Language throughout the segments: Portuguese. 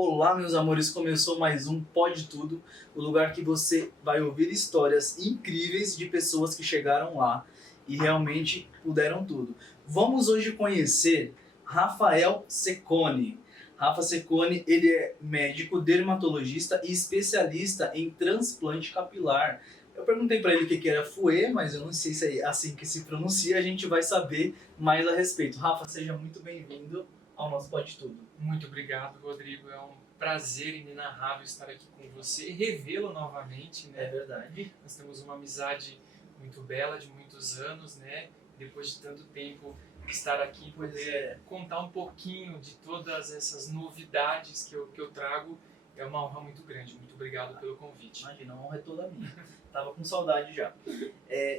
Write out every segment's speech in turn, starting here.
Olá, meus amores, começou mais um Pode Tudo, o lugar que você vai ouvir histórias incríveis de pessoas que chegaram lá e realmente puderam tudo. Vamos hoje conhecer Rafael Cecconi. Rafa Cecconi, ele é médico, dermatologista e especialista em transplante capilar. Eu perguntei para ele o que era FUE, mas eu não sei se é assim que se pronuncia, a gente vai saber mais a respeito. Rafa, seja muito bem-vindo ao nosso Pode Tudo. Muito obrigado, Rodrigo. É um prazer inenarrável estar aqui com você e revê-lo novamente, É né? verdade. Nós temos uma amizade muito bela de muitos anos, né? Depois de tanto tempo estar aqui e Pois poder é. contar um pouquinho de todas essas novidades que eu trago é uma honra muito grande. Muito obrigado pelo convite. Imagina, a honra é toda minha. Tava com saudade já.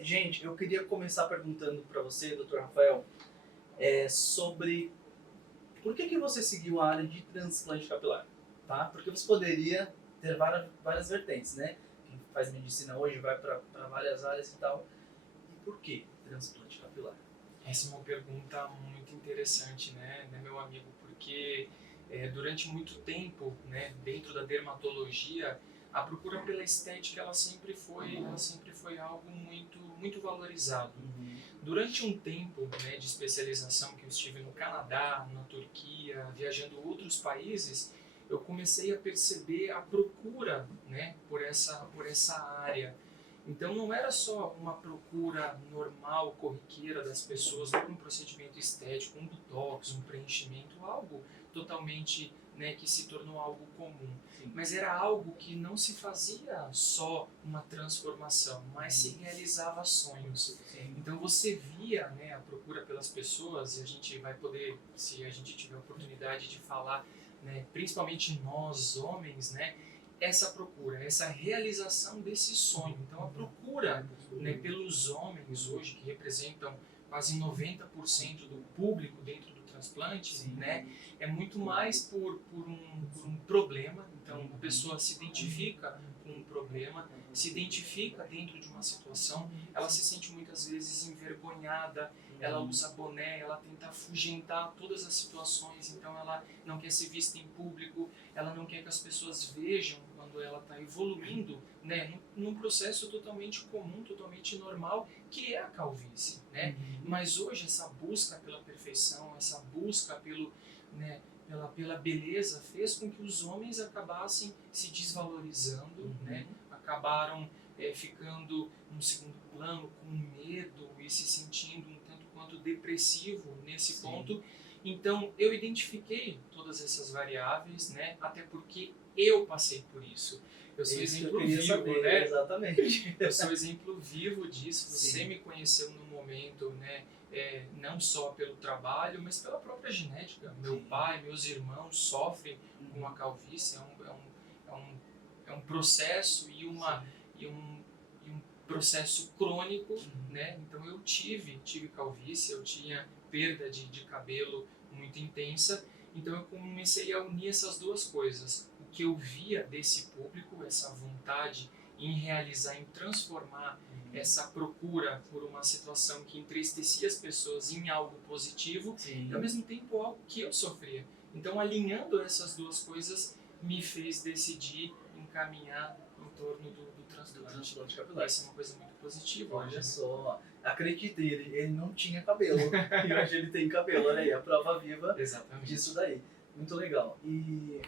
Gente, eu queria começar perguntando para você, Dr. Rafael, sobre por que você seguiu a área de transplante capilar, tá? Porque você poderia ter várias vertentes, né? Quem faz medicina hoje vai para várias áreas e tal. E por que transplante capilar? Essa é uma pergunta muito interessante, né, meu amigo? Porque durante muito tempo, né, dentro da dermatologia, a procura pela estética ela sempre foi algo muito valorizado. Durante um tempo, né, de especialização que eu estive no Canadá, na Turquia, viajando outros países, eu comecei a perceber a procura, né, por essa área. Então não era só uma procura normal, corriqueira das pessoas por um procedimento estético, um botox, um preenchimento, algo totalmente, né, que se tornou algo comum. Sim. Mas era algo que não se fazia só uma transformação, mas se realizava sonhos. Sim. Então você via, né, a procura pelas pessoas, e a gente vai poder, se a gente tiver a oportunidade de falar, né, principalmente nós homens, né, essa procura, essa realização desse sonho. Então a procura, né, pelos homens hoje, que representam quase 90% do público dentro do transplante, né, é muito mais por um problema. Então a pessoa se identifica com um problema, se identifica dentro de uma situação, ela se sente muitas vezes envergonhada, ela usa boné, ela tenta afugentar todas as situações, então ela não quer ser vista em público, ela não quer que as pessoas vejam quando ela está evoluindo, né, num processo totalmente comum, totalmente normal, que é a calvície, né? Mas hoje essa busca pela perfeição, essa busca né, pela beleza fez com que os homens acabassem se desvalorizando, né? Acabaram ficando num segundo plano, com medo e se sentindo um tanto quanto depressivo nesse ponto. Então eu identifiquei todas essas variáveis, né? Até porque eu passei por isso. Eu sou exemplo vivo, saber, né? Exatamente. Eu sou exemplo vivo disso. Você Sim. me conheceu no momento, né? Não só pelo trabalho, mas pela própria genética. Meu pai, meus irmãos sofrem com a calvície. É um processo e um processo crônico, né? Então eu tive calvície, eu tinha perda de cabelo muito intensa. Então eu comecei a unir essas duas coisas. O que eu via desse público, essa vontade em realizar, em transformar essa procura por uma situação que entristecia as pessoas em algo positivo, e ao mesmo tempo algo que eu sofria. Então alinhando essas duas coisas me fez decidir encaminhar em torno do transplante capilar. Isso é uma coisa muito positiva. Olha hoje, né? só, acredite, ele não tinha cabelo e hoje ele tem cabelo, olha aí, a prova viva Exatamente. disso daí. Muito legal. E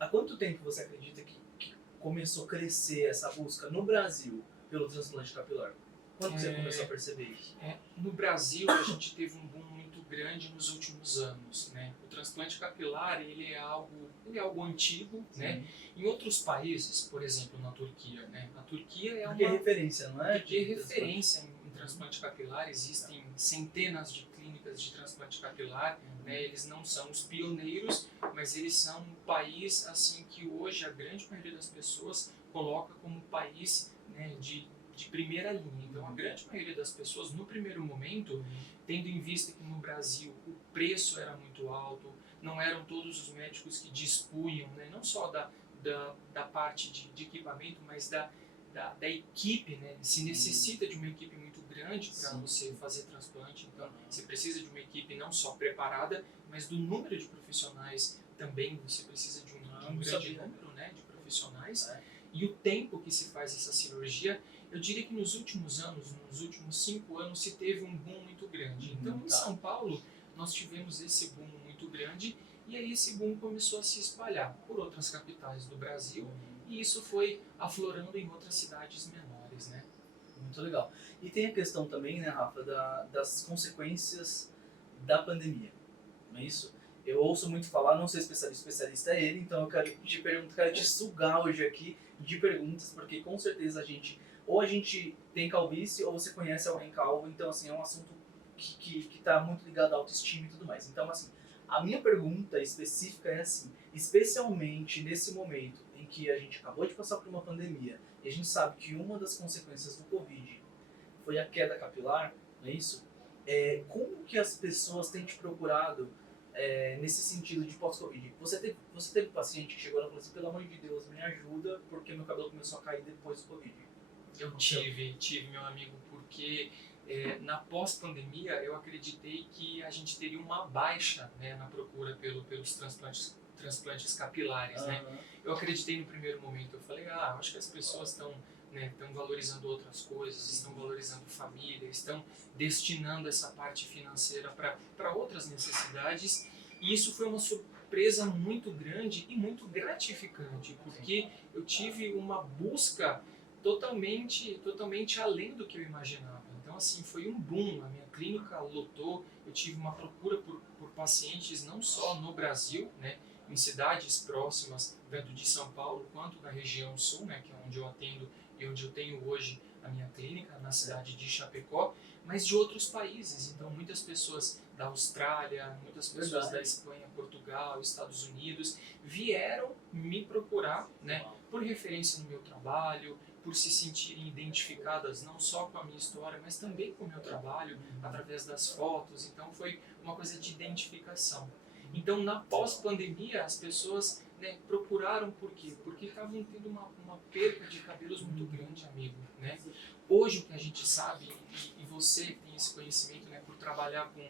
há quanto tempo você acredita que começou a crescer essa busca no Brasil pelo transplante capilar? Quando você começou a perceber isso? No Brasil, a gente teve um boom muito grande nos últimos anos, né? O transplante capilar, ele é algo antigo, né? Em outros países, por exemplo, na Turquia, né? A Turquia é Porque é referência, não é? Porque é referência em transplante capilar, existem centenas de clínicas de transplante capilar, né? Eles não são os pioneiros, mas eles são um país assim que hoje a grande maioria das pessoas coloca como país, né, de primeira linha. Então a grande maioria das pessoas no primeiro momento, tendo em vista que no Brasil o preço era muito alto, não eram todos os médicos que dispunham, né, não só da parte de equipamento, mas da equipe, né? Se necessita de uma equipe muito grande para você fazer transplante, então você precisa de uma equipe não só preparada, mas do número de profissionais também você precisa de um um Não grande sabia. número, né, de profissionais. É. E o tempo que se faz essa cirurgia, eu diria que nos últimos anos, nos últimos 5 anos, se teve um boom muito grande. Então, em Tá. São Paulo, nós tivemos esse boom muito grande e aí esse boom começou a se espalhar por outras capitais do Brasil e isso foi aflorando em outras cidades menores, né? Muito legal. E tem a questão também, né, Rafa, das consequências da pandemia, não é isso? Eu ouço muito falar, não sou especialista, especialista é ele, então eu quero te perguntar, quero te sugar hoje aqui de perguntas, porque com certeza ou a gente tem calvície, ou você conhece alguém calvo, então assim, é um assunto que tá muito ligado à autoestima e tudo mais. Então assim, a minha pergunta específica é assim, especialmente nesse momento em que a gente acabou de passar por uma pandemia, e a gente sabe que uma das consequências do Covid foi a queda capilar, não é isso? Como que as pessoas têm te procurado nesse sentido de pós-Covid? Você teve paciente que chegou lá e falou assim, pelo amor de Deus, me ajuda, porque meu cabelo começou a cair depois do Covid. Eu tive, meu amigo, porque na pós-pandemia eu acreditei que a gente teria uma baixa, né, na procura pelos transplantes capilares, né? Eu acreditei no primeiro momento, eu falei, acho que as pessoas estão, né, valorizando outras coisas, estão valorizando família, estão destinando essa parte financeira para outras necessidades, e isso foi uma surpresa muito grande e muito gratificante, porque eu tive uma busca totalmente além do que eu imaginava. Então, assim, foi um boom. A minha clínica lotou. Eu tive uma procura por pacientes não só no Brasil, né, em cidades próximas, tanto de São Paulo quanto da região sul, né, que é onde eu atendo e onde eu tenho hoje a minha clínica, na cidade de Chapecó, mas de outros países. Então, muitas pessoas da Austrália, muitas pessoas da Espanha, Portugal, Estados Unidos vieram me procurar, né, por referência no meu trabalho, por se sentirem identificadas não só com a minha história, mas também com o meu trabalho, através das fotos. Então foi uma coisa de identificação. Então na pós-pandemia as pessoas, né, procuraram por quê? Porque estavam tendo uma perda de cabelos muito grande, amigo, né? Hoje o que a gente sabe, e você tem esse conhecimento, né, por trabalhar com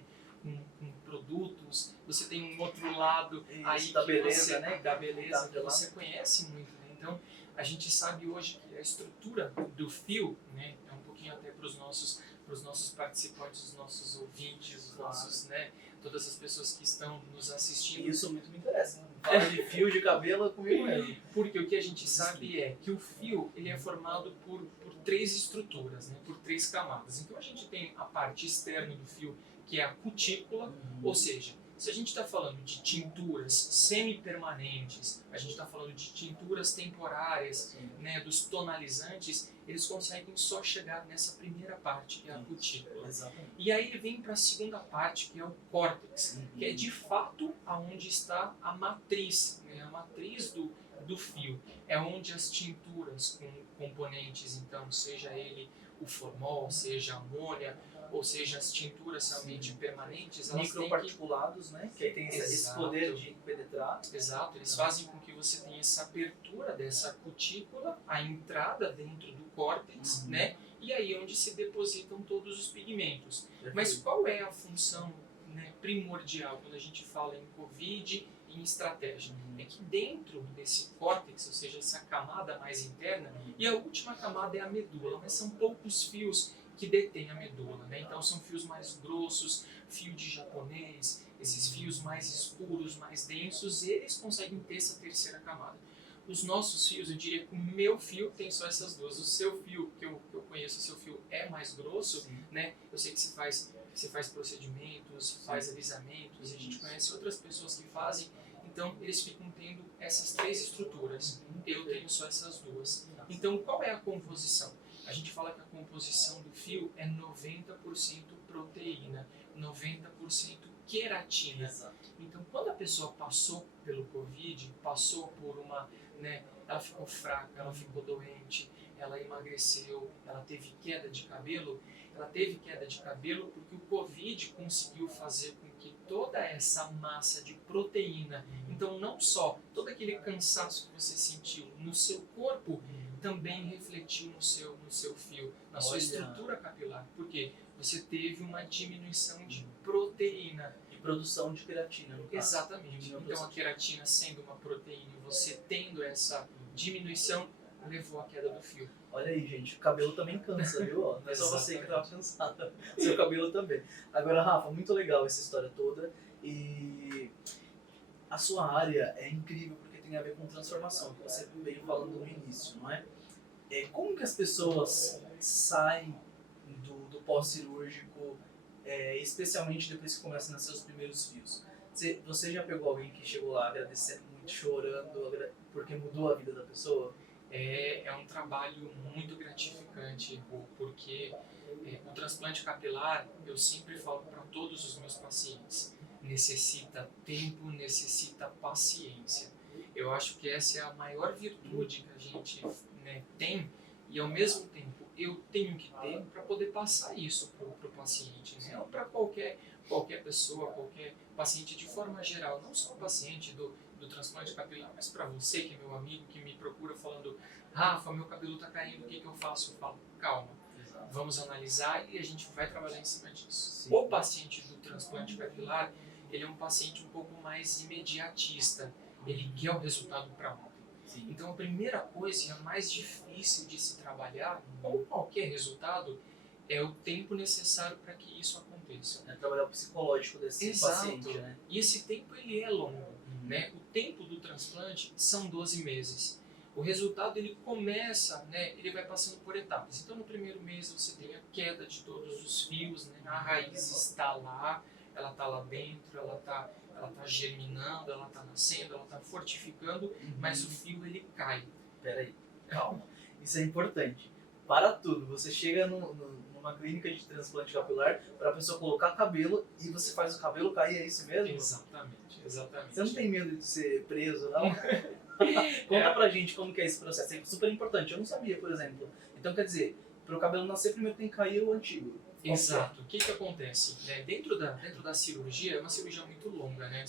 produtos, você tem um outro lado aí da que beleza, você, né? da beleza, que você conhece muito, né? Então a gente sabe hoje que a estrutura do fio, né, é um pouquinho até para os nossos participantes, os nossos ouvintes, os nossos, né, todas as pessoas que estão nos assistindo. E isso muito me interessa. Falar de fio de cabelo é comigo mesmo. Porque o que a gente sabe é que o fio ele é formado por 3 estruturas, né, por 3 camadas. Então a gente tem a parte externa do fio, que é a cutícula, ou seja, se a gente está falando de tinturas semi-permanentes, a gente está falando de tinturas temporárias, né, dos tonalizantes, eles conseguem só chegar nessa primeira parte, que é a cutícula. Exatamente. E aí vem para a segunda parte, que é o córtex, que é de fato aonde está a matriz, né, a matriz do fio. É onde as tinturas com componentes, então, seja ele o formol, seja a amônia, ou seja, as tinturas realmente permanentes, elas têm microparticulados, né? Que aí tem esse poder de penetrar. Exato, eles fazem com que você tenha essa abertura dessa cutícula, a entrada dentro do córtex, né? E aí é onde se depositam todos os pigmentos. Mas qual é a função, né, primordial quando a gente fala em COVID e em estratégia? É que dentro desse córtex, ou seja, essa camada mais interna, e a última camada é a medula, mas são poucos fios que detêm a medula, né? Então são fios mais grossos, fio de japonês, esses fios mais escuros, mais densos, eles conseguem ter essa terceira camada. Os nossos fios, eu diria que o meu fio tem só essas duas. O seu fio, que eu conheço, o seu fio é mais grosso, né? Eu sei que você faz procedimentos, faz alisamentos, e a gente conhece outras pessoas que fazem, então eles ficam tendo essas 3 estruturas. Eu tenho só essas duas. Então qual é a composição? A gente fala que a composição do fio é 90% proteína, 90% queratina. Exato. Então, quando a pessoa passou pelo Covid, passou por uma, né, ela ficou fraca, ela ficou doente, ela emagreceu, ela teve queda de cabelo, porque o Covid conseguiu fazer com que toda essa massa de proteína, então não só todo aquele cansaço que você sentiu no seu corpo, também refletiu no seu fio, na sua estrutura capilar, porque você teve uma diminuição de proteína. De produção de queratina, no caso. Exatamente. Então a queratina sendo uma proteína, você essa diminuição levou à queda do fio. Olha aí, gente, o cabelo também cansa, viu? Ó, não é só você que Exatamente. tava cansado, seu cabelo também. Agora, Rafa, muito legal essa história toda e a sua área é incrível porque tem a ver com transformação, que você veio falando no início, não é? Como que as pessoas saem do pós-cirúrgico, especialmente depois que começam a nascer os primeiros fios? Você já pegou alguém que chegou lá agradecendo muito, chorando, porque mudou a vida da pessoa? É um trabalho muito gratificante, Rô, porque o transplante capilar, eu sempre falo para todos os meus pacientes, necessita tempo, necessita paciência. Eu acho que essa é a maior virtude que a gente, né, tem, e ao mesmo tempo eu tenho que ter para poder passar isso para o paciente, né? Ou para qualquer pessoa, qualquer paciente de forma geral, não só o paciente do transplante capilar, mas para você que é meu amigo, que me procura falando: Rafa, meu cabelo está caindo, o que eu faço? Eu falo: calma, vamos analisar e a gente vai trabalhar em cima disso. Sim. O paciente do transplante capilar, ele é um paciente um pouco mais imediatista, ele quer o resultado para ontem. Sim. Então a primeira coisa e a mais difícil de se trabalhar com qualquer resultado é o tempo necessário para que isso aconteça. Trabalhar o psicológico desse paciente, né? E esse tempo ele é longo, né? O tempo do transplante são 12 meses. O resultado ele começa, né? Ele vai passando por etapas. Então no primeiro mês você tem a queda de todos os fios, né? A raiz está lá, ela está lá dentro, ela tá germinando, ela está nascendo, ela está fortificando, mas o fio ele cai. Peraí, calma. Isso é importante. Para tudo, você chega numa clínica de transplante capilar para a pessoa colocar cabelo e você faz o cabelo cair, é isso mesmo? Exatamente. Você não tem medo de ser preso, não? Conta pra gente como que é esse processo. É super importante, eu não sabia, por exemplo. Então quer dizer, para o cabelo nascer primeiro tem que cair o antigo. Exato. O que acontece? Né? Dentro da cirurgia, é uma cirurgia muito longa, né?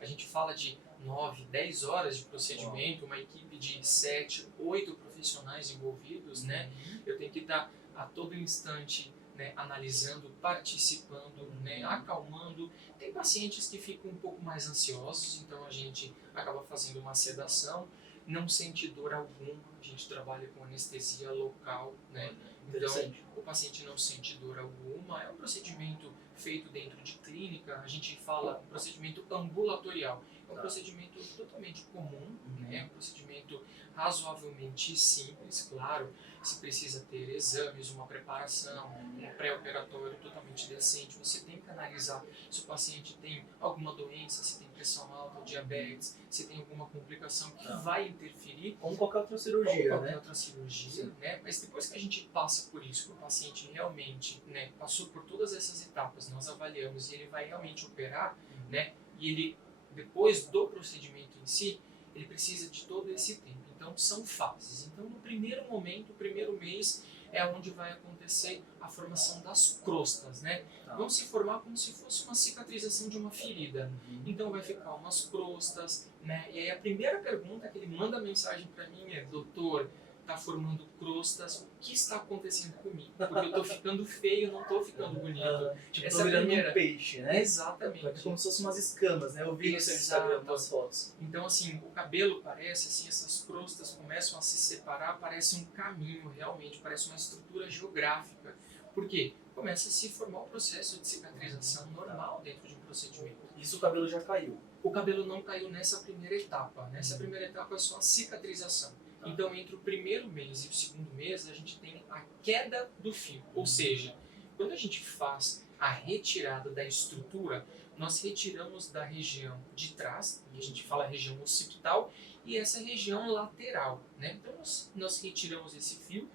A gente fala de 9, 10 horas de procedimento, uma equipe de 7, 8 profissionais envolvidos, né? Eu tenho que estar a todo instante, né, analisando, participando, né, acalmando. Tem pacientes que ficam um pouco mais ansiosos, então a gente acaba fazendo uma sedação, não sente dor alguma, a gente trabalha com anestesia local, né? Então, o paciente não sente dor alguma, é um procedimento feito dentro de clínica, a gente fala um procedimento ambulatorial, é um procedimento totalmente comum, né? É um procedimento razoavelmente simples, claro, se precisa ter exames, uma preparação, um pré-operatório totalmente decente, você tem que analisar se o paciente tem alguma doença, se tem pressão alta, diabetes, se tem alguma complicação que vai interferir. Como qualquer outra cirurgia, né? Mas depois que a gente passa por isso, que o paciente realmente, né, passou por todas essas etapas, nós avaliamos e ele vai realmente operar, né? E ele, depois do procedimento em si, ele precisa de todo esse tempo. Então, são fases. Então, no primeiro momento, o primeiro mês, é onde vai acontecer a formação das crostas, né? Vão se formar como se fosse uma cicatrização de uma ferida. Então, vai ficar umas crostas, né? E aí, a primeira pergunta que ele manda mensagem para mim é: doutor, tá formando crostas, o que está acontecendo comigo? Porque eu tô ficando feio, não tô ficando bonito. Tipo, Essa tô virando primeira... um peixe, né? Exatamente. Como se fossem umas escamas, né? Eu vi no seu Instagram umas fotos. Então, assim, o cabelo parece, assim, essas crostas começam a se separar, parece um caminho, realmente, parece uma estrutura geográfica. Por quê? Começa a se formar um processo de cicatrização normal dentro de um procedimento. Isso o cabelo já caiu? O cabelo não caiu nessa primeira etapa. Nessa primeira etapa é só a cicatrização. Então, entre o primeiro mês e o segundo mês, a gente tem a queda do fio. Ou seja, quando a gente faz a retirada da estrutura, nós retiramos da região de trás, e a gente fala região occipital, e essa região lateral, né? Então, nós retiramos esse fio,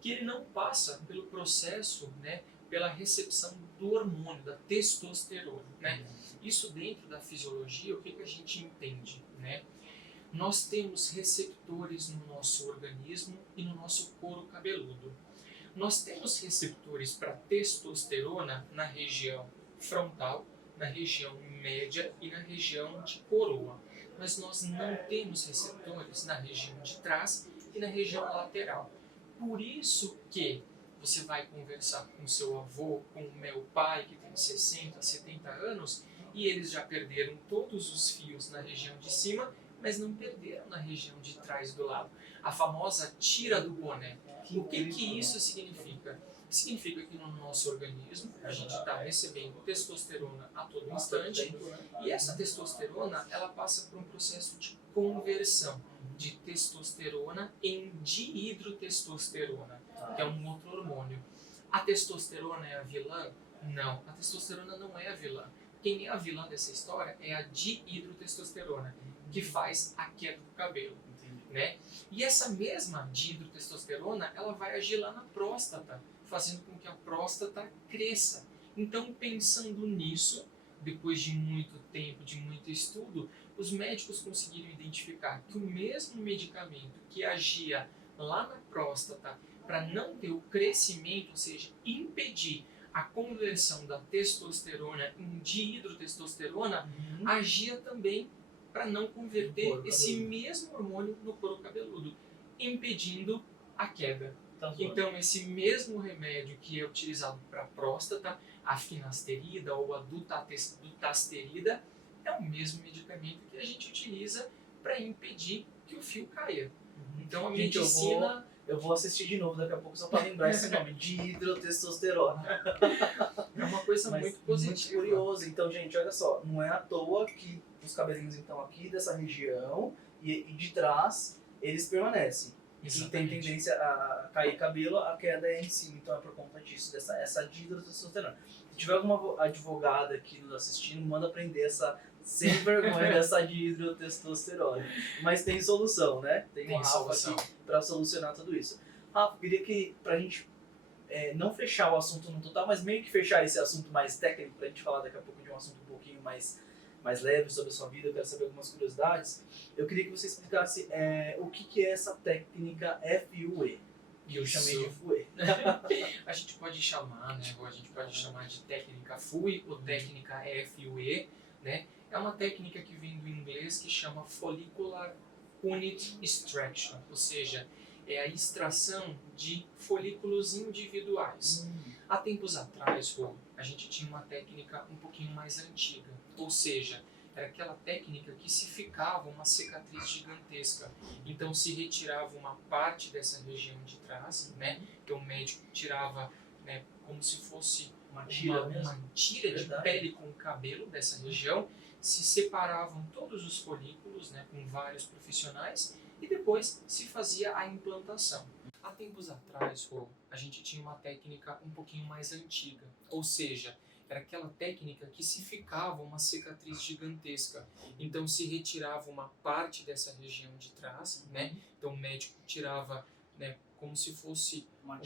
que ele não passa pelo processo, né, pela recepção do hormônio, da testosterona, né? Isso dentro da fisiologia, o que a gente entende, né? Nós temos receptores no nosso organismo e no nosso couro cabeludo. Nós temos receptores para testosterona na região frontal, na região média e na região de coroa. Mas nós não temos receptores na região de trás e na região lateral. Por isso que você vai conversar com seu avô, com o meu pai, que tem 60, 70 anos, e eles já perderam todos os fios na região de cima, mas não perderam na região de trás do lado. A famosa tira do boné. O que isso significa? Significa que no nosso organismo a gente está recebendo testosterona a todo instante e essa testosterona ela passa por um processo de conversão de testosterona em dihidrotestosterona, que é um outro hormônio. A testosterona é a vilã? Não, a testosterona não é a vilã. Quem é a vilã dessa história é a dihidrotestosterona, que faz a queda do cabelo. Né? E essa mesma dihidrotestosterona ela vai agir lá na próstata, fazendo com que a próstata cresça. Então, pensando nisso, depois de muito tempo, de muito estudo, os médicos conseguiram identificar que o mesmo medicamento que agia lá na próstata para não ter o crescimento, ou seja, impedir a conversão da testosterona em dihidrotestosterona, agia também para não converter esse mesmo hormônio no couro cabeludo, impedindo a queda. Então, esse mesmo remédio que é utilizado para a próstata, a finasterida ou a dutasterida, é o mesmo medicamento que a gente utiliza para impedir que o fio caia. Então, a medicina... Eu vou assistir de novo daqui a pouco só para lembrar esse nome, dihidrotestosterona. É uma coisa muito positiva. Muito curioso. Então, gente, olha só, não é à toa que os cabelinhos então aqui dessa região e de trás eles permanecem. E tem tendência a cair cabelo, a queda é em cima, então é por conta disso, essa dihidrotestosterona. Se tiver alguma advogada aqui nos assistindo, manda prender essa sem vergonha dessa dihidrotestosterona. Mas tem solução, né? Tem uma Rafa aqui para solucionar tudo isso. Rafa, queria que, pra gente não fechar o assunto no total, mas meio que fechar esse assunto mais técnico, pra gente falar daqui a pouco de um assunto um pouquinho mais leve sobre a sua vida, eu quero saber algumas curiosidades. Eu queria que você explicasse o que é essa técnica FUE. Que eu chamei de FUE. A gente pode chamar, né, ou a gente pode chamar de técnica FUE ou técnica FUE, né? É uma técnica que vem do inglês que chama Follicular Unit Extraction, ou seja, é a extração de folículos individuais. Há tempos atrás, a gente tinha uma técnica um pouquinho mais antiga, ou seja, era aquela técnica que se ficava uma cicatriz gigantesca. Então se retirava uma parte dessa região de trás, né? Então o médico tirava, né, como se fosse uma tira de pele com cabelo dessa região, se separavam todos os folículos, né, com vários profissionais e depois se fazia a implantação. Há tempos atrás, a gente tinha uma técnica um pouquinho mais antiga, ou seja, era aquela técnica que se ficava uma cicatriz gigantesca. Então se retirava uma parte dessa região de trás, né? Então o médico tirava, né, como se fosse uma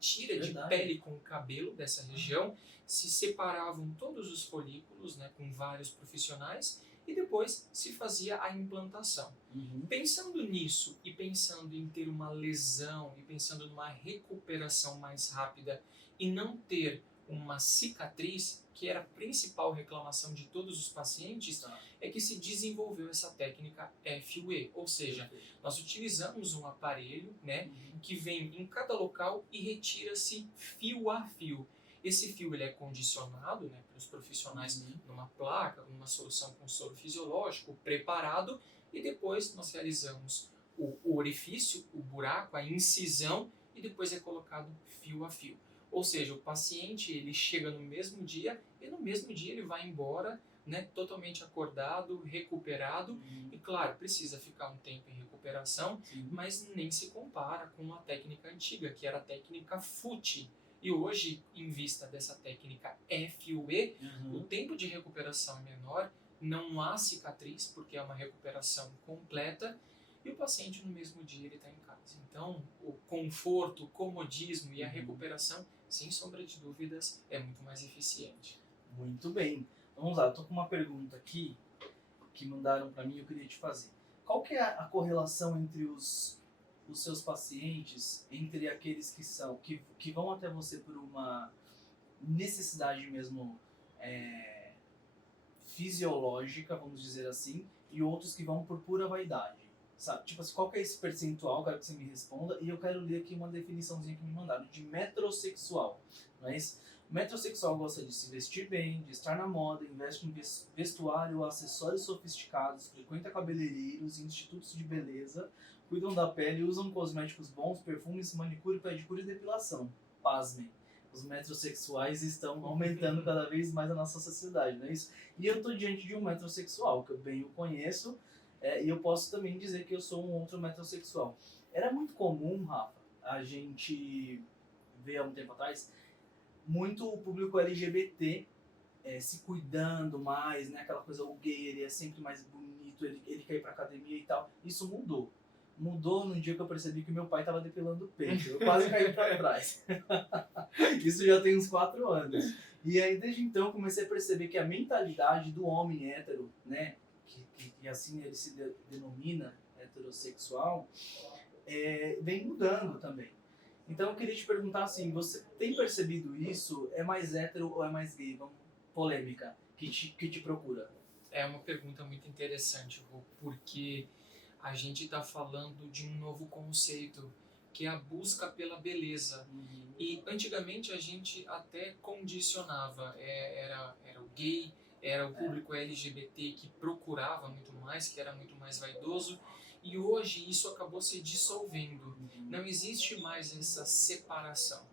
tira de pele com cabelo dessa região, se separavam todos os folículos, né, com vários profissionais e depois se fazia a implantação. Pensando nisso e pensando em ter uma lesão e pensando numa recuperação mais rápida e não ter uma cicatriz, que era a principal reclamação de todos os pacientes, é que se desenvolveu essa técnica FUE, ou seja, nós utilizamos um aparelho, né, que vem em cada local e retira-se fio a fio. Esse fio ele é condicionado, né, pelos profissionais numa placa, numa solução com soro fisiológico, preparado, e depois nós realizamos o orifício, o buraco, a incisão, e depois é colocado fio a fio. Ou seja, o paciente ele chega no mesmo dia e no mesmo dia ele vai embora, né, totalmente acordado, recuperado. E claro, precisa ficar um tempo em recuperação, mas nem se compara com a técnica antiga, que era a técnica FUTE. E hoje, em vista dessa técnica FUE, o tempo de recuperação é menor, não há cicatriz, porque é uma recuperação completa, e o paciente no mesmo dia ele está em casa. Então, o conforto, o comodismo e a recuperação, sem sombra de dúvidas, é muito mais eficiente. Muito bem. Vamos lá, eu tô com uma pergunta aqui que mandaram para mim e eu queria te fazer. Qual que é a correlação entre os seus pacientes, entre aqueles que vão até você por uma necessidade mesmo fisiológica, vamos dizer assim, e outros que vão por pura vaidade? Sabe? Tipo assim, qual que é esse percentual? Quero que você me responda. E eu quero ler aqui uma definiçãozinha que me mandaram, de metrosexual. Não é isso? O metrosexual gosta de se vestir bem, de estar na moda, investe em vestuário, acessórios sofisticados, frequenta cabeleireiros e institutos de beleza, cuidam da pele, usam cosméticos bons, perfumes, manicure, pedicure e depilação. Pasmem. Os metrosexuais estão aumentando cada vez mais a nossa sociedade, não é isso? E eu estou diante de um metrosexual, que eu bem o conheço, e eu posso também dizer que eu sou um outro metrosexual. Era muito comum, Rafa, a gente ver há um tempo atrás, muito o público LGBT se cuidando mais, né? Aquela coisa, o gay, ele é sempre mais bonito, ele quer ir pra academia e tal. Isso mudou. Mudou no dia que eu percebi que meu pai tava depilando o peito. Eu quase caí pra trás. Isso já tem uns 4 anos. E aí, desde então, eu comecei a perceber que a mentalidade do homem hétero, né? Que assim ele se denomina, heterossexual, vem mudando também. Então eu queria te perguntar assim, você tem percebido isso? É mais hétero ou é mais gay? Vamos, polêmica, que te procura? É uma pergunta muito interessante, Rô, porque a gente está falando de um novo conceito, que é a busca pela beleza. E antigamente a gente até condicionava, era o gay, era o público LGBT que procurava muito mais, que era muito mais vaidoso, e hoje isso acabou se dissolvendo. Não existe mais essa separação.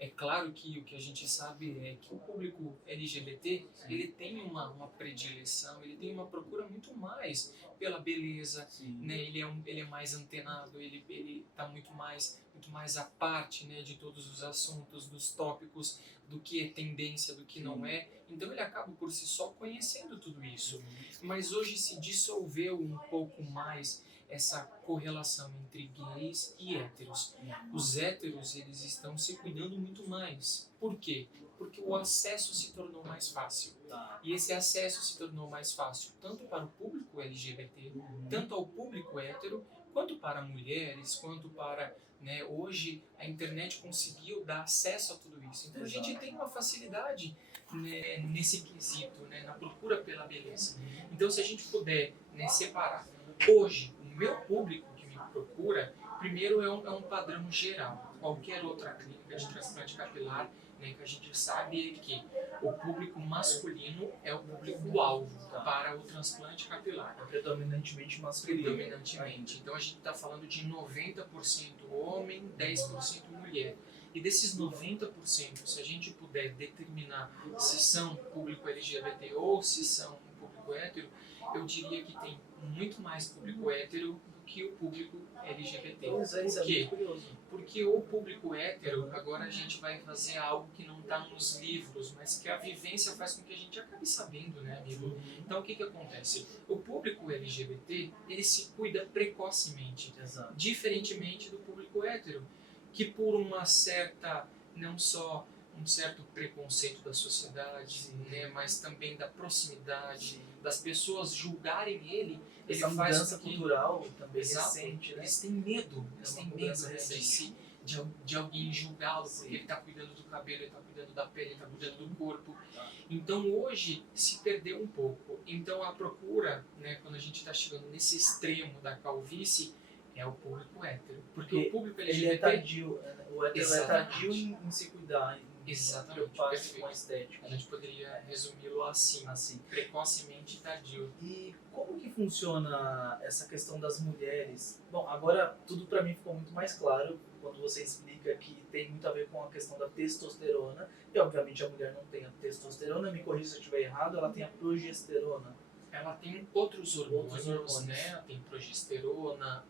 É claro que o que a gente sabe é que o público LGBT, ele tem uma predileção, ele tem uma procura muito mais pela beleza, né? Ele é mais antenado, ele está muito mais à parte, né, de todos os assuntos, dos tópicos, do que é tendência, do que não é. Então ele acaba por si só conhecendo tudo isso. Mas hoje se dissolveu um pouco mais essa correlação entre gays e héteros. Os héteros, eles estão se cuidando muito mais. Por quê? Porque o acesso se tornou mais fácil. E esse acesso se tornou mais fácil tanto para o público LGBT, tanto ao público hétero, quanto para mulheres, quanto para... Né, hoje a internet conseguiu dar acesso a tudo isso. Então a gente tem uma facilidade, né, nesse quesito, né, na procura pela beleza. Então se a gente puder, né, separar. Hoje, o meu público que me procura, primeiro é um padrão geral. Qualquer outra clínica de transplante capilar, né, que a gente sabe é que o público masculino é o público-alvo para o transplante capilar. É predominantemente masculino. Predominantemente. Então a gente está falando de 90% homem, 10% mulher. E desses 90%, se a gente puder determinar se são público LGBT ou se são público hétero, eu diria que tem muito mais público hétero do que o público LGBT. Por quê? Porque o público hétero, agora a gente vai fazer algo que não está nos livros, mas que a vivência faz com que a gente acabe sabendo, né, amigo? Então o que acontece? O público LGBT, ele se cuida precocemente, diferentemente do público hétero, que por uma certa, não só um certo preconceito da sociedade, né, mas também da proximidade, das pessoas julgarem ele essa faz mudança com que... cultural também Exato. recente, né? Eles têm medo, né, de alguém julgá-lo, porque ele está cuidando do cabelo, ele está cuidando da pele, ele está cuidando do corpo. Então hoje se perdeu um pouco. Então a procura, né, quando a gente está chegando nesse extremo da calvície, é o público hétero. Porque o público LGBT... Ele é tardio, o hétero é tardio em se cuidar, exatamente, com a estética. A gente poderia resumi-lo assim, precocemente tardio. E como que funciona essa questão das mulheres? Bom, agora tudo para mim ficou muito mais claro quando você explica que tem muito a ver com a questão da testosterona. E obviamente a mulher não tem a testosterona, me corrija se eu estiver errado, ela tem a progesterona. Ela tem outros hormônios, né? Ela tem progesterona,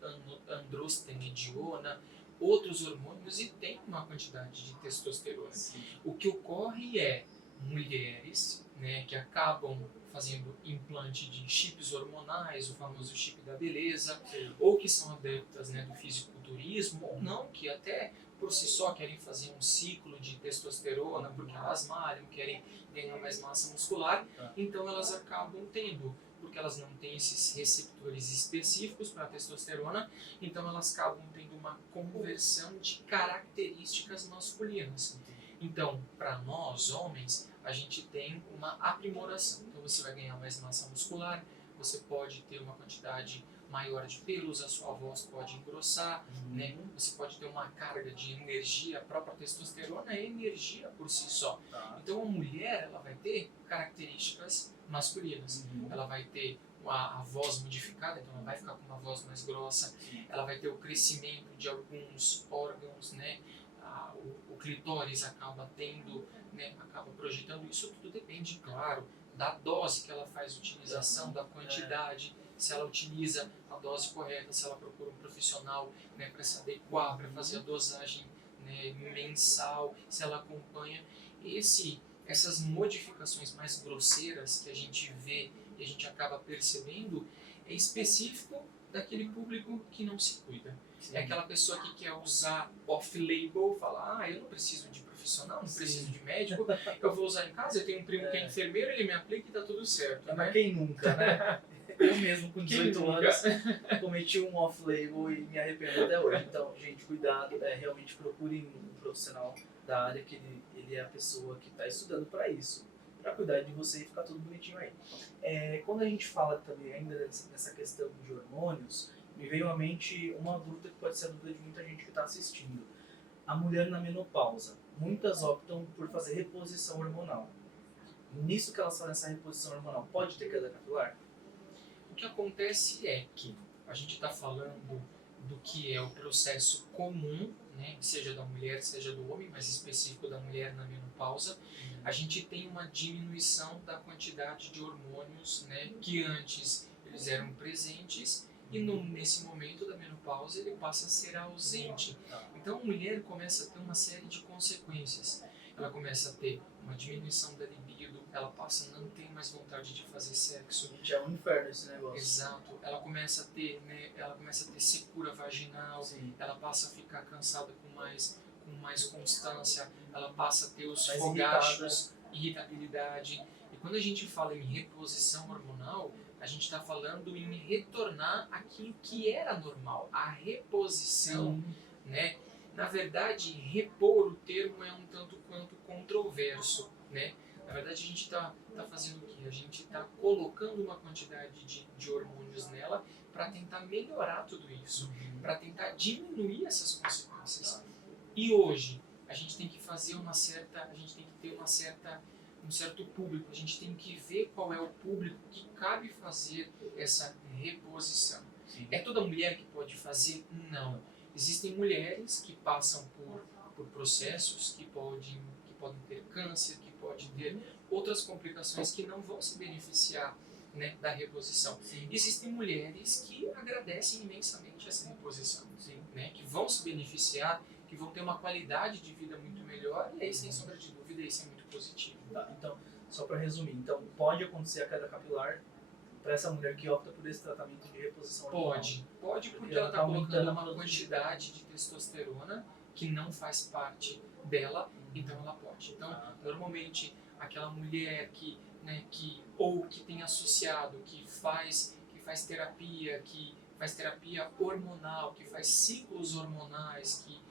androstenediona, outros hormônios e tem uma quantidade de testosterona. Sim. O que ocorre é mulheres, né, que acabam fazendo implante de chips hormonais, o famoso chip da beleza, ou que são adeptas, né, do fisiculturismo, ou não, que até por si só querem fazer um ciclo de testosterona porque elas malham, querem ganhar mais massa muscular, então elas acabam tendo, porque elas não têm esses receptores específicos para a testosterona, então elas acabam tendo uma conversão de características masculinas. Então, para nós, homens, a gente tem uma aprimoração. Então, você vai ganhar mais massa muscular, você pode ter uma quantidade maior de pelos, a sua voz pode engrossar, né? Você pode ter uma carga de energia, a própria testosterona é energia por si só. Tá. Então a mulher, ela vai ter características masculinas, ela vai ter a voz modificada, então ela vai ficar com uma voz mais grossa, ela vai ter o crescimento de alguns órgãos, né? O clitóris acaba tendo, né? Acaba projetando, isso tudo depende, claro, da dose que ela faz utilização, da quantidade, se ela utiliza a dose correta, se ela procura um profissional, né, para se adequar, para fazer a dosagem, né, mensal, se ela acompanha. Essas modificações mais grosseiras que a gente vê e a gente acaba percebendo é específico daquele público que não se cuida. Sim. É aquela pessoa que quer usar off-label, falar, eu não preciso de profissional, não preciso de médico, eu vou usar em casa, eu tenho um primo que é enfermeiro, ele me aplica e tá tudo certo. Mas Né? quem nunca, né? Eu mesmo, com 18 anos, cometi um off-label e me arrependo até hoje. Então, gente, cuidado, realmente procurem um profissional da área que ele é a pessoa que está estudando para isso, para cuidar de você e ficar tudo bonitinho aí. Quando a gente fala também ainda nessa questão de hormônios, me veio à mente uma dúvida que pode ser a dúvida de muita gente que está assistindo. A mulher na menopausa, muitas optam por fazer reposição hormonal. Nisso que elas fazem essa reposição hormonal, pode ter queda capilar? O que acontece é que a gente está falando do que é o processo comum, né, seja da mulher, seja do homem, mas específico da mulher na menopausa, a gente tem uma diminuição da quantidade de hormônios, né, que antes eles eram presentes e nesse momento da menopausa ele passa a ser ausente. Então a mulher começa a ter uma série de consequências. Ela começa a ter uma diminuição da libido, ela passa a não ter mais vontade de fazer sexo. Gente, é um inferno esse negócio. Exato. Ela começa a ter, né, secura vaginal, Sim. ela passa a ficar cansada com mais constância, ela passa a ter os Mais fogachos, irritabilidade. E quando a gente fala em reposição hormonal, a gente está falando em retornar aquilo que era normal, a reposição, né? Na verdade, repor o termo é um tanto quanto controverso, né? Na verdade, a gente está fazendo o quê? A gente está colocando uma quantidade de hormônios nela para tentar melhorar tudo isso, para tentar diminuir essas consequências. E hoje, a gente tem que fazer a gente tem que ter um certo público, a gente tem que ver qual é o público que cabe fazer essa reposição. Sim. É toda mulher que pode fazer? Não. Existem mulheres que passam por processos que podem ter câncer, que podem ter outras complicações que não vão se beneficiar, né, da reposição. Sim. Existem mulheres que agradecem imensamente essa reposição, né, que vão se beneficiar, que vão ter uma qualidade de vida muito melhor, e aí, sem sombra de dúvida, isso é muito positivo. Tá, então, só para resumir, então pode acontecer a queda capilar para essa mulher que opta por esse tratamento de reposição hormonal? Pode porque ela está colocando uma quantidade de testosterona que não faz parte dela, então ela pode. Então, normalmente, aquela mulher que tem associado, que faz terapia hormonal, que faz ciclos hormonais, que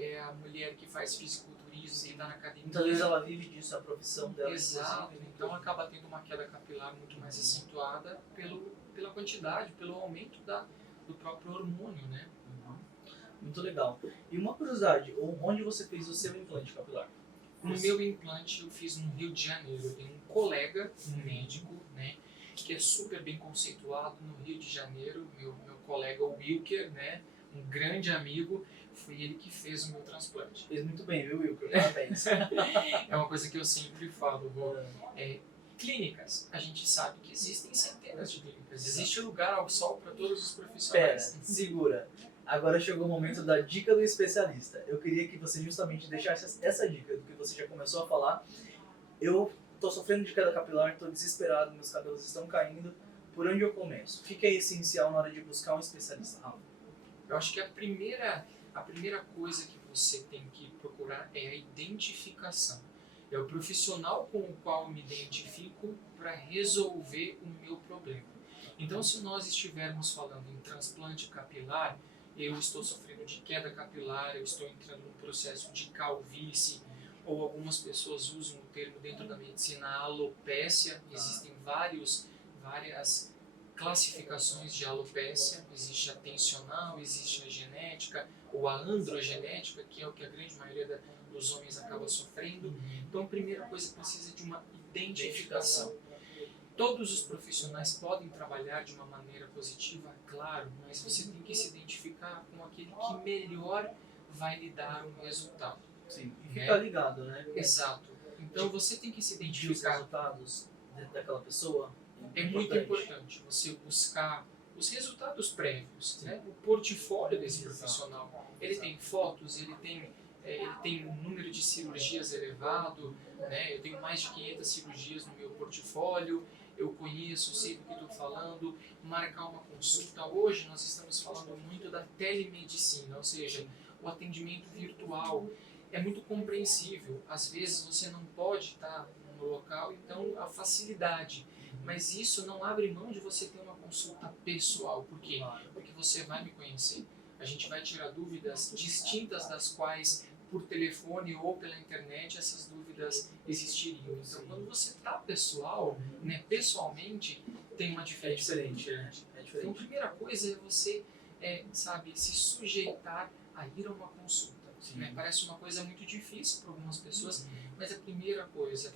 é a mulher que faz fisiculturismo e está na academia. Muitas vezes ela vive disso, a profissão dela. Exato, então acaba tendo uma queda capilar muito mais acentuada pela quantidade, pelo aumento do próprio hormônio, né? Muito legal. E uma curiosidade, onde você fez o seu implante capilar? O meu implante eu fiz no Rio de Janeiro. Eu tenho um colega, um médico, né, que é super bem conceituado no Rio de Janeiro. Meu colega, o Wilker, né, um grande amigo, foi ele que fez o meu transplante. Fez muito bem, viu, Wilker? Parabéns. É uma coisa que eu sempre falo, clínicas, a gente sabe que existem centenas de clínicas. Existe lugar ao sol para todos os Pera, profissionais. segura. Agora chegou o momento da dica do especialista. Eu queria que você justamente deixasse essa dica do que você já começou a falar. Eu tô sofrendo de queda capilar, tô desesperado, meus cabelos estão caindo. Por onde eu começo? O que é essencial na hora de buscar um especialista, Rafa? Eu acho que a primeira coisa que você tem que procurar é a identificação. É o profissional com o qual eu me identifico para resolver o meu problema. Então, se nós estivermos falando em transplante capilar, eu estou sofrendo de queda capilar, eu estou entrando num processo de calvície, ou algumas pessoas usam o termo dentro da medicina alopécia. Existem várias classificações de alopécia, existe a tensional, existe a genética, ou a androgenética, que é o que a grande maioria dos homens acaba sofrendo. Então, a primeira coisa precisa de uma identificação. Todos os profissionais podem trabalhar de uma maneira positiva, claro, mas você tem que se identificar com aquele que melhor vai lhe dar um resultado. Sim, e ficar ligado, né? Exato. Então você tem que se Os identificar. resultados daquela pessoa. É muito importante você buscar os resultados prévios, né? O portfólio desse profissional. Ele tem fotos, ele tem um número de cirurgias elevado, né? Eu tenho mais de 500 cirurgias no meu portfólio, eu conheço, sei do que estou falando, marcar uma consulta. Hoje nós estamos falando muito da telemedicina, ou seja, o atendimento virtual. É muito compreensível, às vezes você não pode estar no local, então a facilidade. Mas isso não abre mão de você ter uma consulta pessoal. Por quê? Porque você vai me conhecer. A gente vai tirar dúvidas distintas das quais por telefone ou pela internet essas dúvidas existiriam. Então, quando você está pessoal, né, pessoalmente, tem uma diferença diferente, muito né? grande. É Então, a diferente. primeira coisa é você, se sujeitar a ir a uma consulta. Né? Parece uma coisa muito difícil para algumas pessoas, mas a primeira coisa,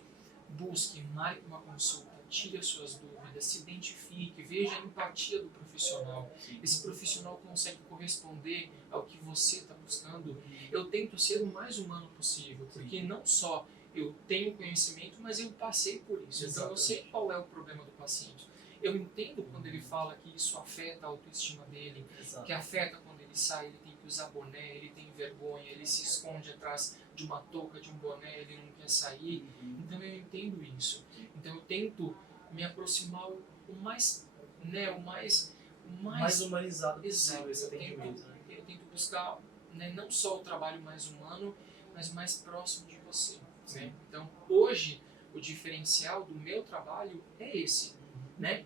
busque, marque uma consulta, tire as suas dúvidas, se identifique, veja a empatia do profissional. Esse profissional consegue corresponder ao que você está buscando. Eu tento ser o mais humano possível, porque não só eu tenho conhecimento, mas eu passei por isso. Então eu sei qual é o problema do paciente. Eu entendo quando ele fala que isso afeta a autoestima dele, que afeta quando ele sai, ele tem que usar boné, ele tem vergonha, ele se esconde atrás de uma touca, de um boné, ele não quer sair. Então eu entendo isso. Então eu tento me aproximar o mais, né, o mais humanizado possível esse eu atendimento. tento buscar, né, não só o trabalho mais humano, mas mais próximo de você. Né? Então hoje o diferencial do meu trabalho é esse. Né?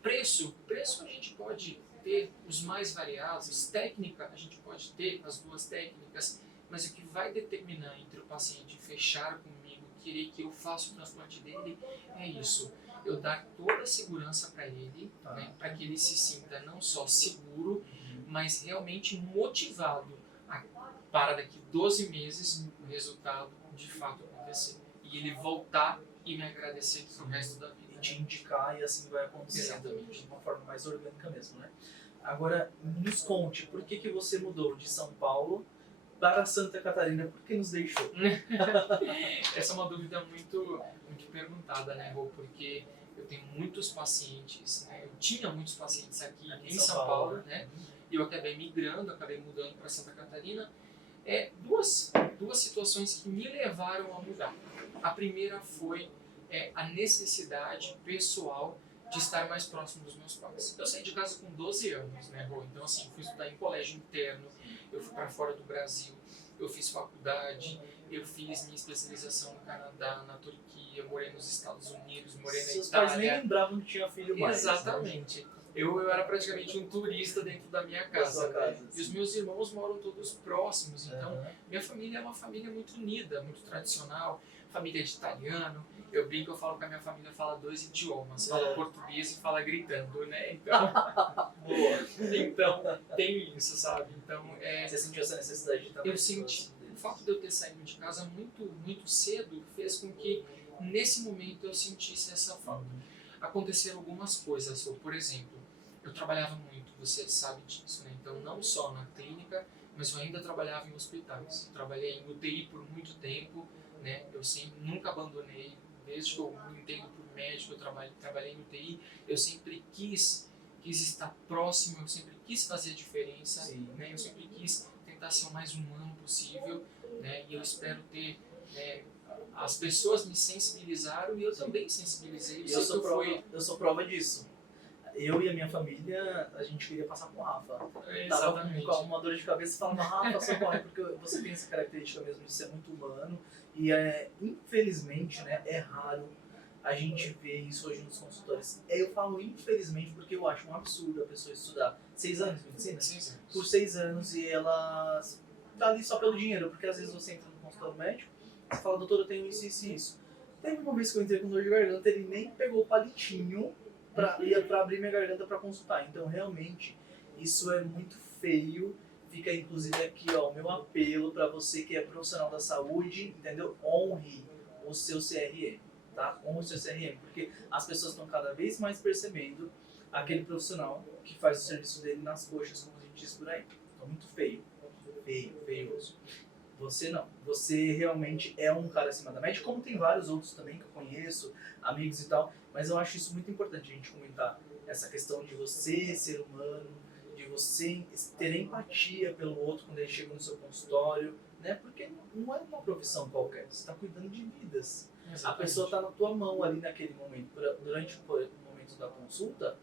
Preço a gente pode ter os mais variados, técnica a gente pode ter as duas técnicas, mas o que vai determinar entre o paciente fechar comigo, querer que eu faça o transplante dele, é isso. Eu dar toda a segurança para ele, né, para que ele se sinta não só seguro, mas realmente motivado para daqui 12 meses o resultado de fato acontecer. E ele voltar e me agradecer pro resto da vida. Te indicar e assim vai acontecer. Exatamente. De uma forma mais orgânica mesmo, né? Agora, nos conte, por que você mudou de São Paulo para Santa Catarina? Por que nos deixou? Essa é uma dúvida muito perguntada, né, Rô? Porque eu tenho muitos pacientes, né? Eu tinha muitos pacientes aqui em São Paulo, né? E eu acabei migrando, acabei mudando para Santa Catarina. Duas situações que me levaram a mudar. A primeira foi a necessidade pessoal de estar mais próximo dos meus pais. Eu saí de casa com 12 anos, né, Rô? Então, assim, fui estudar em colégio interno, eu fui para fora do Brasil, eu fiz faculdade, eu fiz minha especialização no Canadá, na Turquia, morei nos Estados Unidos, morei na Itália. Seus pais nem lembravam que tinha filho mais. Exatamente. Né? Eu era praticamente um turista dentro da minha casa. Né? E os meus irmãos moram todos próximos, então minha família é uma família muito unida, muito tradicional, família de italiano. Eu brinco, eu falo que a minha família fala 2 idiomas, fala português e fala gritando, né? Então, então tem isso, sabe? Então, você sentiu essa necessidade de estar eu senti. O fato de eu ter saído de casa muito cedo fez com que, nesse momento, eu sentisse essa falta. Aconteceram algumas coisas, por exemplo, eu trabalhava muito, você sabe disso, né? Então, não só na clínica, mas eu ainda trabalhava em hospitais. Eu trabalhei em UTI por muito tempo, né? Eu nunca abandonei, desde que eu me entendo por médico, eu trabalhei em UTI, eu sempre quis estar próximo, eu sempre quis fazer a diferença, né? Eu sempre quis tentar ser o mais humano possível, né? E eu espero ter... as pessoas me sensibilizaram e eu também sensibilizei. Eu sou prova disso. Eu e a minha família, a gente queria passar com o Rafa. Exatamente. Tava com uma dor de cabeça e falava, Rafa, socorre, porque você tem essa característica mesmo de ser muito humano. E infelizmente, né, é raro a gente ver isso hoje nos consultórios. Eu falo infelizmente porque eu acho um absurdo a pessoa estudar 6 anos de medicina? 6 anos. Por 6 anos e ela tá ali só pelo dinheiro, porque às vezes você entra no consultório médico, você fala, doutor, eu tenho isso, isso e isso. Teve uma vez que eu entrei com dor de garganta, ele nem pegou o palitinho pra abrir minha garganta para consultar. Então, realmente, isso é muito feio. Fica, inclusive, aqui, ó, o meu apelo para você que é profissional da saúde, entendeu? Honre o seu CRM, tá? Honre o seu CRM, porque as pessoas estão cada vez mais percebendo aquele profissional que faz o serviço dele nas coxas, como a gente diz por aí. Então, muito feio. Feioso. Você não. Você realmente é um cara acima da média, como tem vários outros também que eu conheço, amigos e tal, mas eu acho isso muito importante a gente comentar essa questão de você, ser humano, de você ter empatia pelo outro quando ele chega no seu consultório, né? Porque não é uma profissão qualquer, você está cuidando de vidas. Exatamente. A pessoa está na tua mão ali naquele momento, durante o momento da consulta,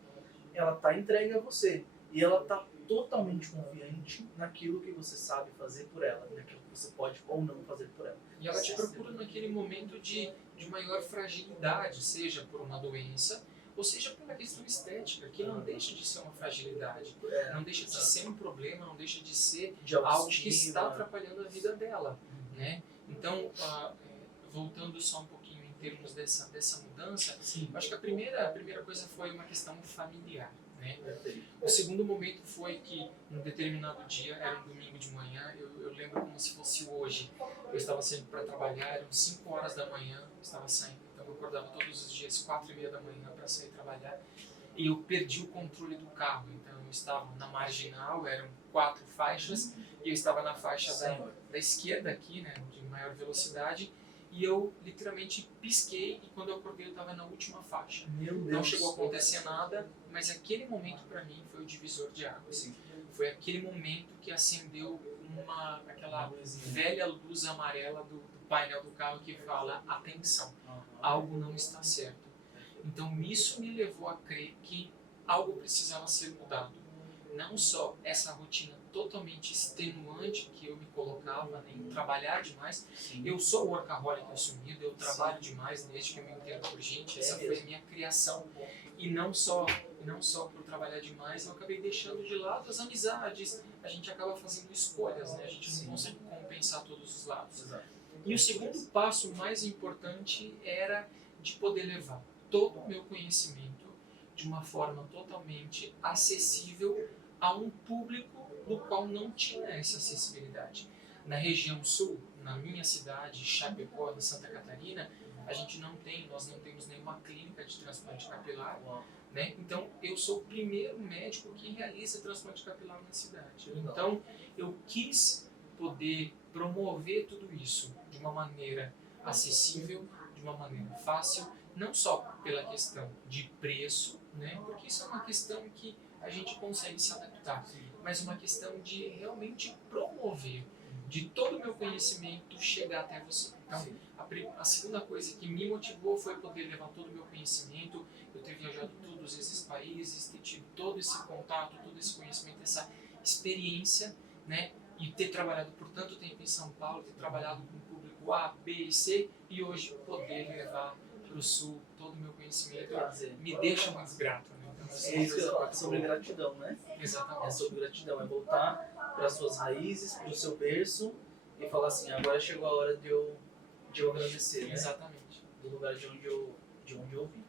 ela está entregue a você e ela está totalmente confiante naquilo que você sabe fazer por ela, naquilo que você pode ou não fazer por ela. E ela te procura naquele momento de maior fragilidade, seja por uma doença, ou seja por uma questão estética, que não deixa de ser uma fragilidade, não deixa de ser um problema, não deixa de ser De algo que está atrapalhando a vida dela, né? Então, voltando só um pouquinho em termos dessa mudança, Sim. eu acho que a primeira coisa foi uma questão familiar, né? O segundo momento foi que, num determinado dia, era um domingo de manhã, eu lembro como se fosse hoje. Eu estava saindo para trabalhar, eram 5 horas da manhã, eu estava saindo. Então eu acordava todos os dias, 4h30 da manhã, para sair trabalhar. E eu perdi o controle do carro. Então eu estava na marginal, eram 4 faixas, e eu estava na faixa da esquerda aqui, né, de maior velocidade. E eu literalmente pisquei e quando eu acordei eu estava na última faixa. Meu Deus. Não chegou a acontecer nada, mas aquele momento para mim foi o divisor de águas. Sim. Foi aquele momento que acendeu aquela velha luz amarela do painel do carro que fala: atenção, algo não está certo. Então isso me levou a crer que algo precisava ser mudado. Não só essa rotina totalmente extenuante que eu me colocava, né, em trabalhar demais. Sim. Eu sou workaholic assumido, eu trabalho demais desde que eu me entendo por gente, essa foi a minha criação. E não só por trabalhar demais, eu acabei deixando de lado as amizades, a gente acaba fazendo escolhas, né? A gente não consegue compensar todos os lados. Exato. E o segundo passo mais importante era de poder levar todo o meu conhecimento de uma forma totalmente acessível a um público do qual não tinha essa acessibilidade. Na região sul, na minha cidade, Chapecó, em Santa Catarina, nós não temos nenhuma clínica de transplante capilar, né? Então eu sou o primeiro médico que realiza transplante capilar na cidade. Então eu quis poder promover tudo isso de uma maneira acessível, de uma maneira fácil, não só pela questão de preço, né? Porque isso é uma questão que a gente consegue se adaptar, mas uma questão de realmente promover, de todo o meu conhecimento chegar até você. Então, a segunda coisa que me motivou foi poder levar todo o meu conhecimento, eu ter viajado todos esses países, ter tido todo esse contato, todo esse conhecimento, essa experiência, né? E ter trabalhado por tanto tempo em São Paulo, ter trabalhado com o público A, B e C, e hoje poder levar para o Sul todo o meu conhecimento, me deixa muito grato, né? Então, É isso que eu falo, sobre gratidão, né? Exatamente. É sobre gratidão, é voltar para suas raízes, para o seu berço e falar assim: agora chegou a hora de eu agradecer, né? Exatamente. Do lugar de onde eu vim.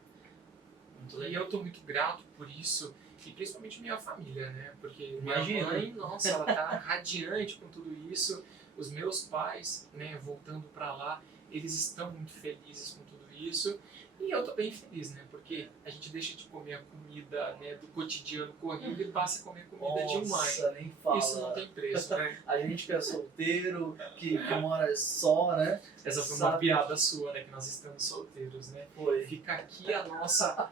Muito E legal. eu estou muito grato por isso, e principalmente minha família, né? Porque Imagina. minha mãe, nossa, ela tá radiante com tudo isso. Os meus pais, né, voltando para lá, eles estão muito felizes com tudo isso. E eu tô bem feliz, né? Porque a gente deixa de comer a comida, né, do cotidiano corrido e passa a comer comida de mãe. Nossa, nem fala. Isso não tem preço, né? A gente que é solteiro, que mora só, né? Essa foi uma piada sua, né? Que nós estamos solteiros, né? Foi. Fica aqui a nossa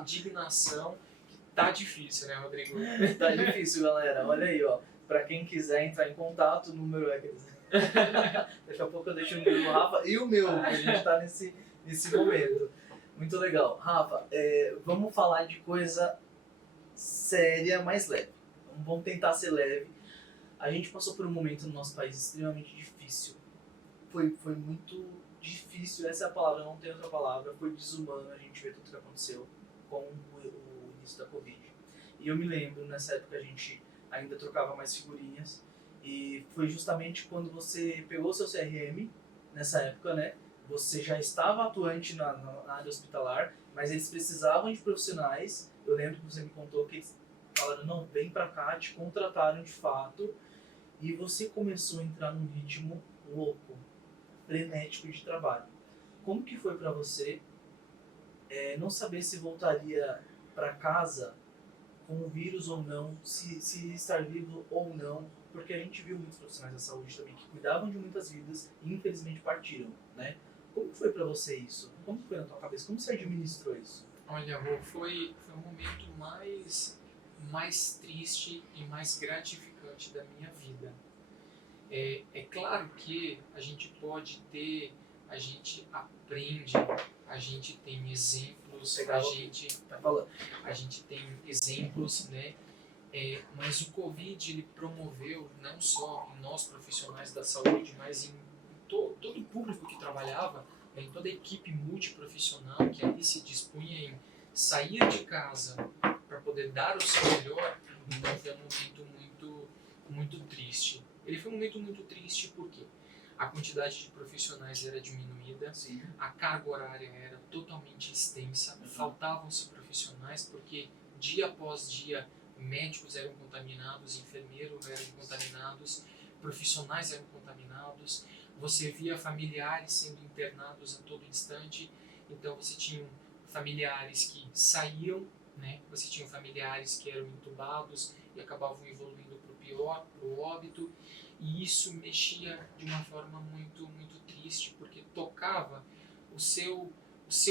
indignação, que tá difícil, né, Rodrigo? Tá difícil, galera. Olha aí, ó. Pra quem quiser entrar em contato, o número é... Daqui a pouco eu deixo o número do Rafa e o meu, que a gente tá nesse momento. Muito legal. Rafa, vamos falar de coisa séria, mais leve. Vamos tentar ser leve. A gente passou por um momento no nosso país extremamente difícil. Foi muito difícil, essa é a palavra, não tem outra palavra. Foi desumano a gente ver tudo que aconteceu com o início da Covid. E eu me lembro, nessa época a gente ainda trocava mais figurinhas. E foi justamente quando você pegou seu CRM, nessa época, né? Você já estava atuante na área hospitalar, Mas eles precisavam de profissionais. Eu lembro que você me contou que eles falaram, não, vem pra cá, te contrataram de fato. E você começou a entrar num ritmo louco, frenético de trabalho. Como que foi pra você não saber se voltaria pra casa com o vírus ou não, se estar vivo ou não, porque a gente viu muitos profissionais da saúde também que cuidavam de muitas vidas e infelizmente partiram, né? Como que foi pra você isso? Como que foi na tua cabeça? Como você administrou isso? Olha, Rô, foi o momento mais triste e mais gratificante da minha vida. É claro que a gente pode ter, a gente aprende, a gente tem exemplos, Tá falando. a gente tem exemplos, né? Mas o Covid ele promoveu não só em nós profissionais da saúde, mas em todo o público que trabalhava, em toda a equipe multiprofissional que ali se dispunha em sair de casa para poder dar o seu melhor. Então foi um momento muito triste. Ele foi um momento muito triste porque a quantidade de profissionais era diminuída, Sim. a carga horária era totalmente extensa, faltavam-se profissionais porque dia após dia médicos eram contaminados, enfermeiros eram contaminados, profissionais eram contaminados, você via familiares sendo internados a todo instante, então você tinha familiares que saíam, né? Você tinha familiares que eram entubados e acabavam evoluindo para o pior, para o óbito, e isso mexia de uma forma muito triste, porque tocava o seu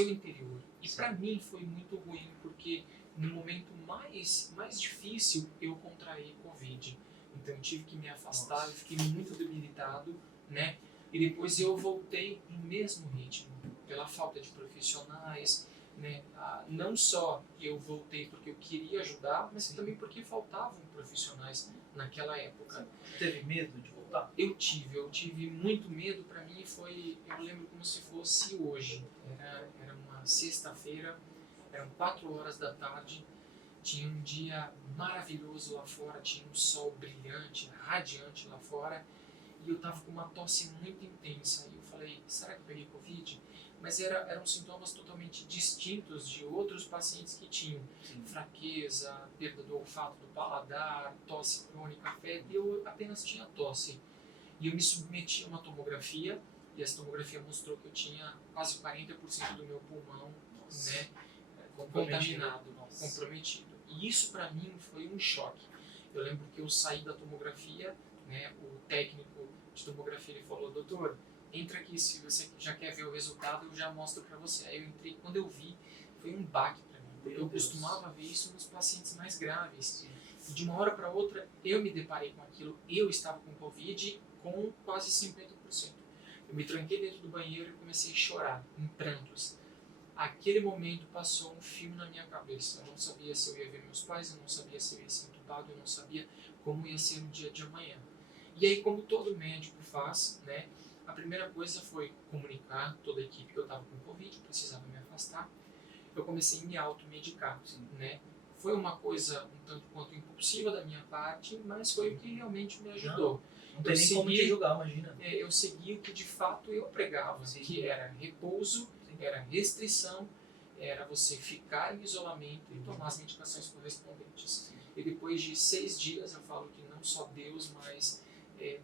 interior. E para mim foi muito ruim, porque no momento mais difícil eu contraí Covid. Então eu tive que me afastar, eu fiquei muito debilitado, né? E depois eu voltei no mesmo ritmo, pela falta de profissionais, né? Não só eu voltei porque eu queria ajudar, mas também porque faltavam profissionais naquela época. Teve medo de voltar? Eu tive muito medo. Para mim eu lembro como se fosse hoje. Era uma sexta-feira, eram 4 horas da tarde, tinha um dia maravilhoso lá fora, tinha um sol brilhante, radiante lá fora, e eu tava com uma tosse muito intensa. E eu falei, será que eu peguei Covid? Mas eram sintomas totalmente distintos de outros pacientes que tinham fraqueza, perda do olfato do paladar, tosse crônica, febre, e eu apenas tinha tosse. E eu me submeti a uma tomografia, e essa tomografia mostrou que eu tinha quase 40% do meu pulmão, né, contaminado, comprometido. E isso para mim foi um choque. Eu lembro que eu saí da tomografia, né, o técnico de tomografia ele falou, doutor, entra aqui, se você já quer ver o resultado, eu já mostro para você. Aí eu entrei, quando eu vi, foi um baque para mim. Eu costumava ver isso nos pacientes mais graves. E de uma hora para outra, eu me deparei com aquilo. Eu estava com Covid com quase 50%. Eu me tranquei dentro do banheiro e comecei a chorar, em prantos. Aquele momento passou um filme na minha cabeça. Eu não sabia se eu ia ver meus pais, eu não sabia se eu ia ser entubado, eu não sabia como ia ser no dia de amanhã. E aí, como todo médico faz, né, a primeira coisa foi comunicar toda a equipe que eu estava com Covid, precisava me afastar. Eu comecei a me automedicar, né? Foi uma coisa um tanto quanto impulsiva da minha parte, mas foi o que realmente me ajudou. Não tem nem como te julgar, imagina. Eu segui o que de fato eu pregava, que era repouso, era restrição, era você ficar em isolamento e tomar as medicações correspondentes. E depois de 6 dias, eu falo que não só Deus, mas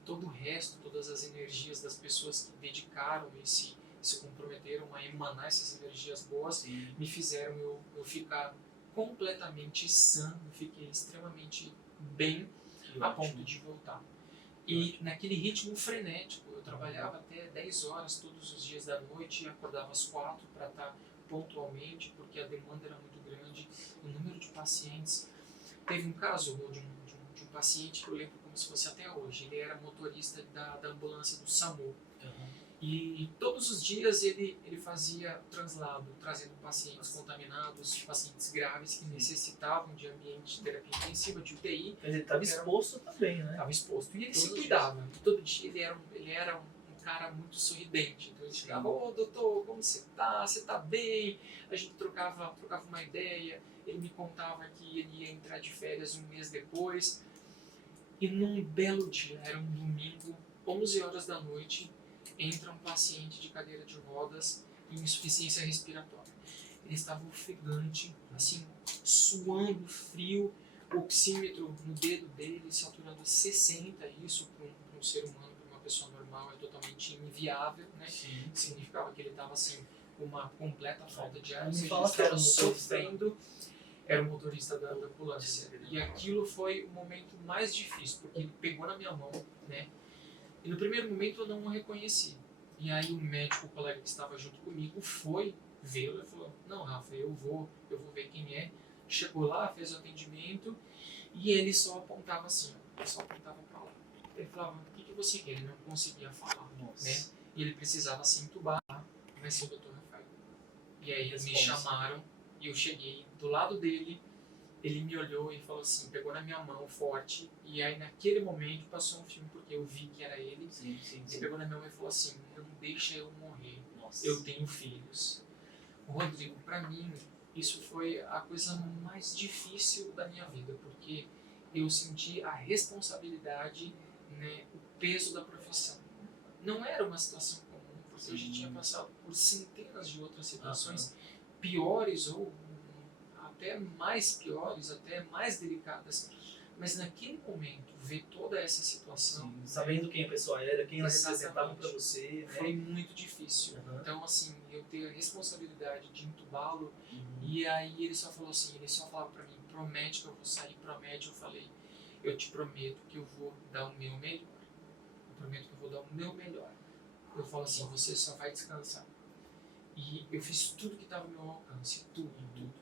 todo o resto, todas as energias das pessoas que dedicaram e se comprometeram a emanar essas energias boas, me fizeram eu ficar completamente sã, eu fiquei extremamente bem a ponto de voltar. E naquele ritmo frenético, eu trabalhava até 10 horas todos os dias da noite e acordava às 4 para estar pontualmente, porque a demanda era muito grande, o número de pacientes. Teve um caso de um paciente que eu lembro como se fosse até hoje. Ele era motorista da ambulância do SAMU. E todos os dias ele fazia translado, trazendo pacientes contaminados, pacientes graves que necessitavam de ambiente de terapia intensiva, de UTI. Mas ele estava exposto também, né? Estava exposto. E ele se cuidava. Todo dia ele era um cara muito sorridente. Então ele chegava, doutor, como você tá? Você tá bem? A gente trocava uma ideia. Ele me contava que ele ia entrar de férias um mês depois. E num belo dia, era um domingo, 11 horas da noite, entra um paciente de cadeira de rodas e insuficiência respiratória. ele estava ofegante, assim, suando frio, o oxímetro no dedo dele saturando a 60, isso para um ser humano, para uma pessoa normal, é totalmente inviável, né? Sim. Significava que ele estava assim, com uma completa falta de ar, ou Me seja, fala ele que era estava o motorista. sofrendo, era o motorista da ambulância. E aquilo foi o momento mais difícil, porque ele pegou na minha mão, né? E no primeiro momento eu não o reconheci. E aí o médico, o colega que estava junto comigo, foi vê-lo e falou: "Não, Rafa, eu vou ver quem é". Chegou lá, fez o atendimento e ele só apontava assim, ó, ele só apontava para lá. Ele falava: "O que você quer?". Ele não conseguia falar, Nossa. né? E ele precisava se entubar. Vai ser o Dr. Rafael. E aí eles me chamaram e eu cheguei do lado dele. Ele me olhou e falou assim, pegou na minha mão forte, e aí naquele momento passou um filme, porque eu vi que era ele. Sim, sim, Ele pegou na minha mão e falou assim: "Não deixa eu morrer, Nossa. eu tenho filhos". Rodrigo, para mim, isso foi a coisa mais difícil da minha vida, porque eu senti a responsabilidade, né, o peso da profissão. Não era uma situação comum, porque eu já tinha passado por centenas de outras situações piores ou até mais piores, até mais delicadas. Mas naquele momento, ver toda essa situação, Sim, sabendo quem a pessoa era, quem ela representava para exatamente, você, né? foi muito difícil. Uhum. Então, assim, eu ter a responsabilidade de entubá-lo, e aí ele só falou assim, ele só falava pra mim: "Promete que eu vou sair, promete". Eu falei: "Eu te prometo que eu vou dar o meu melhor. Eu prometo que eu vou dar o meu melhor". Eu falo assim: "Você só vai descansar". E eu fiz tudo que estava ao meu alcance, tudo, tudo.